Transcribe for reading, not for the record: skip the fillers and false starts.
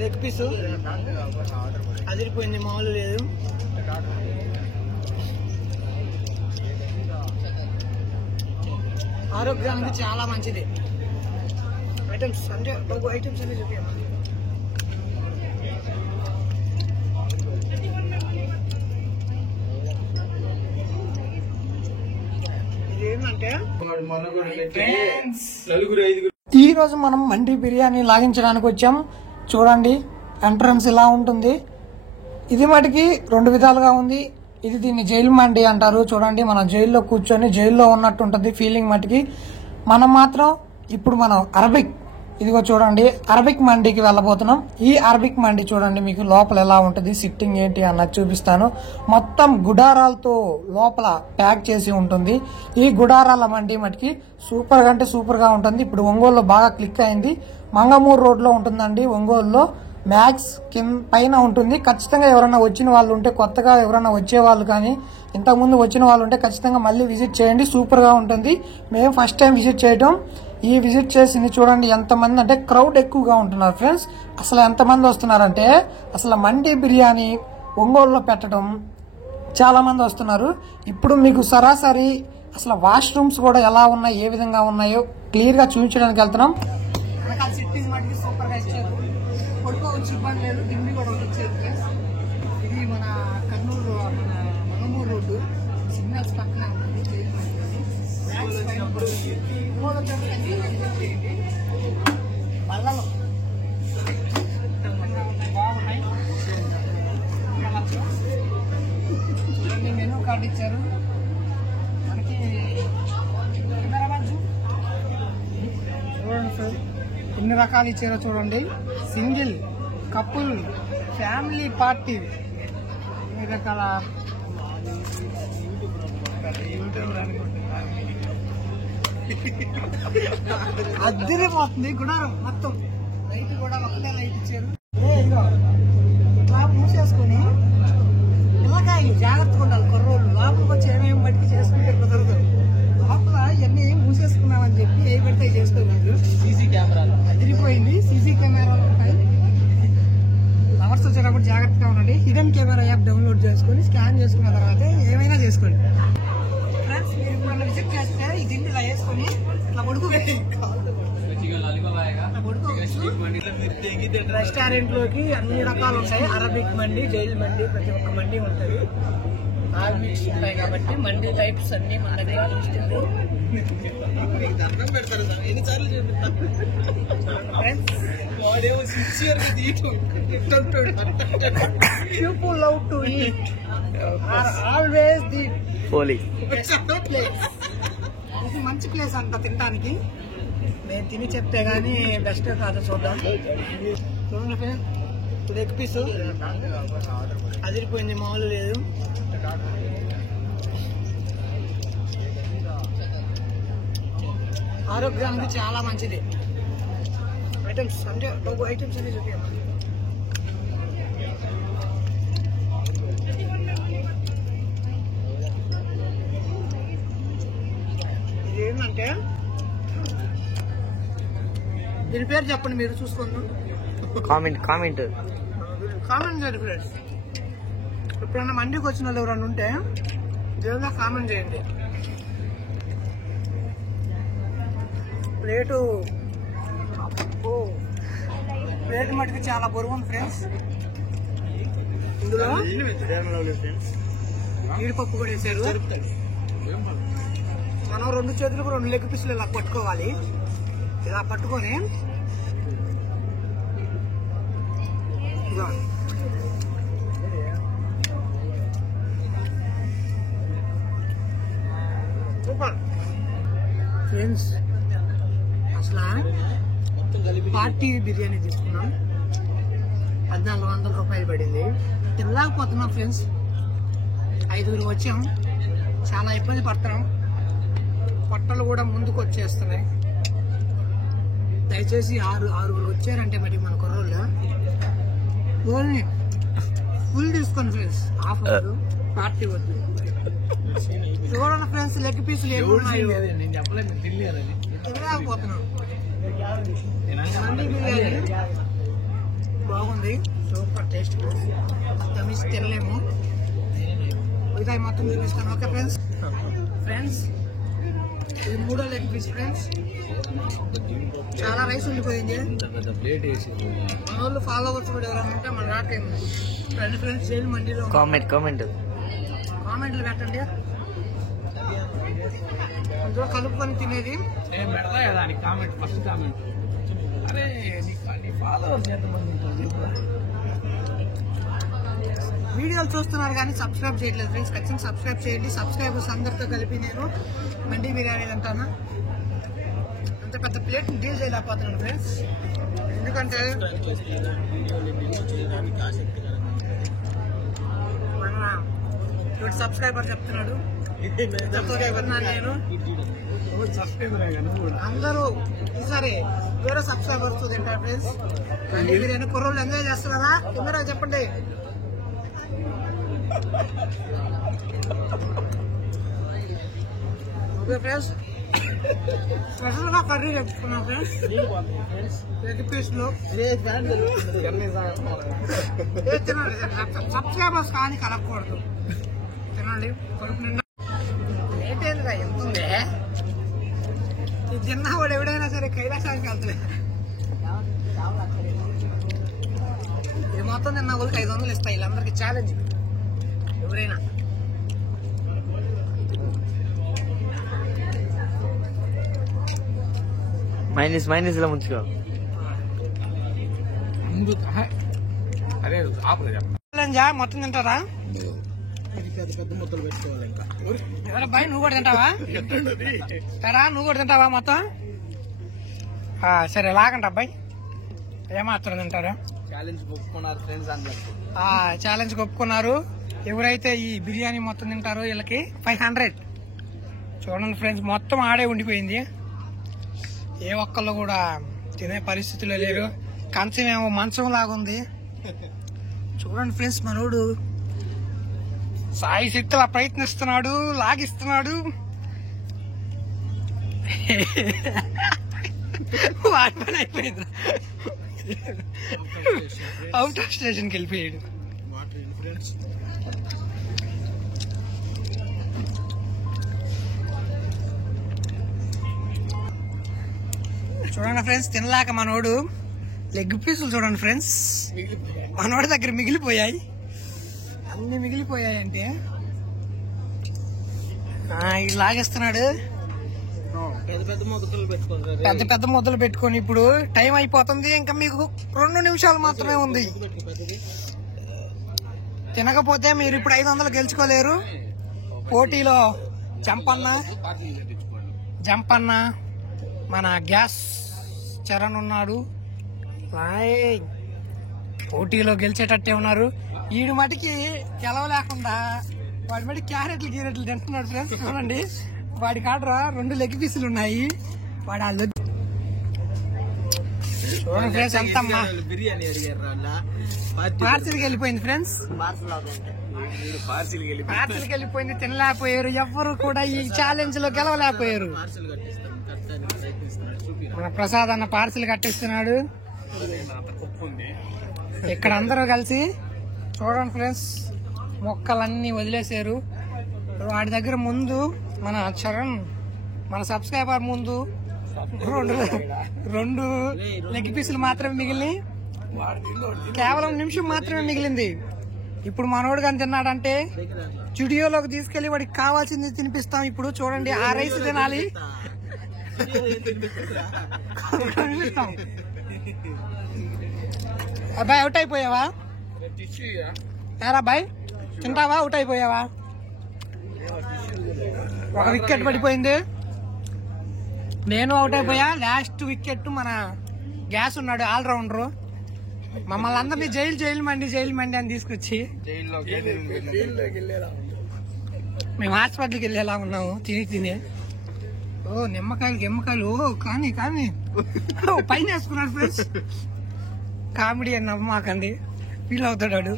Leg piece అదిరిపోయింది, మామూలు లేదు. ఆరోగ్యానికి చాలా మంచిది. ఐటమ్స్ అంటే ఐటమ్స్ అన్ని చూపించాము. ఇదేంటంటే ఈ రోజు మనం మండి బిర్యానీ లాగించడానికి వచ్చాం. చూడండి ఎంట్రన్స్ ఇలా ఉంటుంది. ఇది మటుకి 2 విధాలుగా ఉంది. ఇది దీన్ని జైలు మండి అంటారు. చూడండి మనం జైల్లో కూర్చొని జైల్లో ఉన్నట్టు ఉంటుంది ఫీలింగ్ మటుకి. మనం మాత్రం ఇప్పుడు మనం అరబిక్, ఇదిగో చూడండి అరబిక్ మండికి వెళ్ళబోతున్నాం. ఈ అరబిక్ మండి చూడండి మీకు లోపల ఎలా ఉంటుంది, సిట్టింగ్ ఏంటి అన్నది చూపిస్తాను. మొత్తం గుడారాలతో లోపల ప్యాక్ చేసి ఉంటుంది. ఈ గుడారాల మండి మటుకి సూపర్ గా అంటే సూపర్ గా ఉంటుంది. ఇప్పుడు ఒంగోలులో బాగా క్లిక్ అయింది. మంగమూరు రోడ్ లో ఉంటుందండి. ఒంగోలులో మ్యాక్స్ పైన ఉంటుంది. ఖచ్చితంగా ఎవరైనా వచ్చిన వాళ్ళు ఉంటే, కొత్తగా ఎవరైనా వచ్చే వాళ్ళు కానీ ఇంతకుముందు వచ్చిన వాళ్ళు ఉంటే ఖచ్చితంగా మళ్ళీ విజిట్ చేయండి. సూపర్ గా ఉంటుంది. మేము ఫస్ట్ టైం విజిట్ చేయడం. ఈ విజిట్ చేసింది చూడండి ఎంతమంది అంటే క్రౌడ్ ఎక్కువగా ఉంటున్నారు ఫ్రెండ్స్. అసలు ఎంతమంది వస్తున్నారంటే అసలు మండి బిర్యానీ ఒంగోలులో పెట్టడం చాలా మంది వస్తున్నారు. ఇప్పుడు మీకు సరాసరి అసలు వాష్రూమ్స్ కూడా ఎలా ఉన్నాయి, ఏ విధంగా ఉన్నాయో క్లియర్ గా చూపించడానికి వెళ్తున్నాం. పడుకోవచ్చు, ఇబ్బంది లేదు. దిండి కూడా వచ్చేది. ఇది మన కర్నూలు మంగమూరు రోడ్డు సిగ్నల్స్ పక్కనే ఉంటుంది. బళ్ళలో బాగున్నాయి. మెనూ కార్డు ఇచ్చారు మనకి. చూడండి సార్ ఎన్ని రకాలు ఇచ్చారో చూడండి. సింగిల్, కపుల్, ఫ్యామిలీ పార్టీ, ఎన్ని రకాల అద్దరిపోతుంది. గుడారం మొత్తం లైట్ కూడా ఒకటే లైట్ ఇచ్చారు. ఇట్లా మూసేసుకుని పిల్లకాయలు జాగ్రత్తగా ఉండాలి. కుర్రోళ్ళు లోపలికి వచ్చి ఏమేమి బట్టి చేసుకుంటే కుదరదు. లోపల ఇవన్నీ మూసేసుకున్నామని చెప్పి ఏ పెడితే చేసుకోలేదు. సీసీ కెమెరాలు అదిరిపోయింది. సీసీ కెమెరాలు ఉంటాయి. లవర్స్ వచ్చేటప్పుడు జాగ్రత్తగా ఉండండి. హిడెన్ కెమెరా యాప్ డౌన్లోడ్ చేసుకుని స్కాన్ చేసుకున్న తర్వాత ఏమైనా చేసుకోండి. ఫ్రెండ్స్ మీరు ఇప్పుడు విజిట్ చేస్తే ఈ దిండి ఇలా వేసుకొని ఇట్లా రెస్టారెంట్ లోకి అన్ని రకాలు ఉంటాయి. అరబిక్ మండి, జైల్ మండి, ప్రతి ఒక్క మండి ఉంటుంది. ఆల్ మిక్స్ ఉంటాయి కాబట్టి మండి టైప్స్ అన్ని మన దగ్గర people love to eat are always the best place. ఇది మంచి ప్లేస్ అంట తినడానికి. నేను తిని చెప్తే గానీ బెస్ట్ కాదు. చూద్దాం. చూడండి లెగ్ పీసు అదిరిపోయింది, మామూలు లేదు. ఆరోగ్యానికి చాలా మంచిది. ఐటమ్స్ అంటే ఐటమ్స్ అన్ని చూపించాము. ఇది ఏంటంటే దీని పేరు చెప్పండి, మీరు చూసుకోండి. కామెంట్ చేయండి ఫ్రెండ్స్. ఎప్పుడన్నా మండికి వచ్చిన వాళ్ళు ఎవరన్నా ఉంటే దేవుగా కామెంట్ చేయండి. ప్లేటు మటుకు చాలా బరువు ఉంది ఫ్రెండ్స్. ఇందులో జీడిపప్పు కూడా వేసారు. మనం 2 చేతులకు 2 లెగ్ పీసులు ఇలా పట్టుకోవాలి. ఇలా పట్టుకొని సూపర్ ఫ్రెండ్స్. అసలు పార్టీ బిర్యానీ తీసుకున్నాం. 1400 రూపాయలు పడింది. తినలేకపోతున్నాం ఫ్రెండ్స్. 5గురు వచ్చాం. చాలా ఇబ్బంది పడుతున్నాం. పొట్టలు కూడా ముందుకు వచ్చేస్తున్నాయి. దయచేసి 6గురు వచ్చారంటే మరి మన కుర్రోళ్ళు ఓన్లీ ఫుల్ తీసుకోండి ఫ్రెండ్స్. హాఫ్ వద్దు, పార్టీ వద్దు. చూడండి ఫ్రెండ్స్ లెగ్ పీసులు ఏమున్నాయో. నేను చెప్పలేదు, తినలేకపోతున్నాం. మండి బిర్యానీ ఉంది, సూపర్ టేస్ట్. తమిళ తినలేము, ఉల్లిపాయ మొత్తం చూపిస్తాను. ఓకే ఫ్రెండ్స్ ఇది 3వ లెగ్ పీస్ ఫ్రెండ్స్. చాలా రైస్ ఉండిపోయింది. మన వాళ్ళు ఫాలోవర్స్ కూడా ఎవరైనా ఉంటే మన రాకేమో ఫ్రెండ్స్ జైలు మండీలో కామెంట్లు పెట్టండి. అందులో కలుపుకొని తినేది. వీడియోలు చూస్తున్నారు కానీ సబ్స్క్రైబ్ చేయట్లేదు ఫ్రెండ్స్. ఖచ్చితంగా సబ్స్క్రైబ్ చేయండి. సబ్స్క్రైబర్స్ అందరితో కలిపి నేను మండీ బిర్యానీ తింటాను. అంత పెద్ద ప్లేట్ డీల్ చేయలేకపోతున్నాను ఫ్రెండ్స్, ఎందుకంటే మన సబ్స్క్రైబర్ చెప్తున్నాడు. నేను అందరూ ఈసారి వేరే సబ్స్క్రైబర్స్ తింటారు ఫ్రెండ్స్. మండీ బిర్యానీ కుర్రోళ్ళు ఎంజాయ్ చేస్తున్నారా? తొందరగా చెప్పండి. ఓకే ఫ్రెండ్స్, స్పెషల్ గా కర్రీ తెచ్చుకున్నాం ఫ్రెండ్స్. లెగ్ పీస్లు తినండి. సబ్స్క్రైబర్స్ కానీ కలగకూడదు, తినండి. కడుపు నిండా ఏంటేందుగా ఎంత ఉంది. ఇది తిన్నవాడు ఎవడైనా సరే కైలాసానికి వెళ్తాడు. ఇది మొత్తం తిన్న వాళ్ళకి 500 ఇస్తాయి. వీళ్ళందరికీ ఛాలెంజ్. ఎవరైనా మైనస్ ఇలా ముంచుకో. మొత్తం తింటారా? పెద్ద ముద్దలు పెట్టుకోవాలి. ఇంకా బాయ్ నువ్వు కూడా తింటావా? నువ్వు కూడా తింటావా మొత్తం? సరే లాగండి అబ్బాయి. ఏమాత్రం తింటారా? ఛాలెంజ్ ఒప్పుకున్నారు ఫ్రెండ్స్ అందరూ. ఛాలెంజ్ ఒప్పుకున్నారు. ఎవరైతే ఈ బిర్యానీ మొత్తం తింటారో వీళ్ళకి 500. చూడండి ఫ్రెండ్స్, మొత్తం ఆడే ఉండిపోయింది. ఏ ఒక్కళ్ళు కూడా తినే పరిస్థితిలో లేరు. కంచమేమో మంచం లాగుంది. చూడండి ఫ్రెండ్స్, మనోడు సాయి శక్తులా ప్రయత్నిస్తున్నాడు, లాగిస్తున్నాడు. వాడి పని అయిపోయింది. అవుట్ ఆఫ్ స్టేషన్కి వెళ్ళిపోయాడు. చూడండి ఫ్రెండ్స్, తినలేక మనోడు లెగ్ పీసులు చూడండి ఫ్రెండ్స్, మనోడి దగ్గర మిగిలిపోయాయి. అన్ని మిగిలిపోయాయి అంటే ఇది లాగేస్తున్నాడు. పెద్ద పెద్ద ముద్దలు పెట్టుకొని ఇప్పుడు టైం అయిపోతుంది. ఇంకా మీకు 2 నిమిషాలు మాత్రమే ఉంది. తినకపోతే మీరు ఇప్పుడు 500 గెలుచుకోలేరు. పోటీలో జంపన్న మన గ్యాస్ చరణ్ ఉన్నాడు. పోటీలో గెలిచేటట్టే ఉన్నారు. ఈడు మటుకి గెలవలేకుండా వాడి మటుకి క్యారెట్లు తింటున్నాడు ఫ్రెండ్స్. చూడండి, వాడి కాడ 2 లెగ్ పీసులు ఉన్నాయి. వాడు ఆ చూడండి ఫ్రెండ్స్, ఎంతమ్మా పార్సిల్కి వెళ్ళిపోయింది ఫ్రెండ్స్. పార్సిల్కి వెళ్ళిపోయింది, తినలేకపోయారు. ఎవ్వరు కూడా ఈ ఛాలెంజ్ లో గెలవలేకపోయారు. మన ప్రసాద్ అన్న పార్సిల్ కట్టిస్తున్నాడు. ఇక్కడ అందరూ కలిసి చూడండి ఫ్రెండ్స్, మొక్కలన్నీ వదిలేశారు. వాడి దగ్గర ముందు మన చరణ్, మన సబ్స్క్రైబర్ ముందు 2 లెగ్ పీసులు మాత్రమే మిగిలి, కేవలం నిమిషం మాత్రమే మిగిలింది. ఇప్పుడు మనోడు కానీ తిన్నాడంటే స్టూడియోలోకి తీసుకెళ్లి వాడికి కావాల్సింది తినిపిస్తాం. ఇప్పుడు చూడండి, ఆ రైస్ తినాలి. అబ్బాయి అవుట్ అయిపోయావా? బాయ్ తింటావా? అవుట్ అయిపోయావా? 1 వికెట్ పడిపోయింది. నేను అవుట్ అయిపోయా. లాస్ట్ వికెట్ మన గ్యాస్ ఉన్నాడు, ఆల్రౌండర్. మమ్మల్ని అందరినీ జైలు మండి అని తీసుకొచ్చి మేము హాస్పిటల్కి వెళ్ళేలా ఉన్నాము తిని. ఓ నిమ్మకాయలు ఓ కానీ పైన వేసుకున్నాడు ఫ్రెండ్స్. కామెడీ అని నమ్మకండి, ఫీల్ అవుతాడు.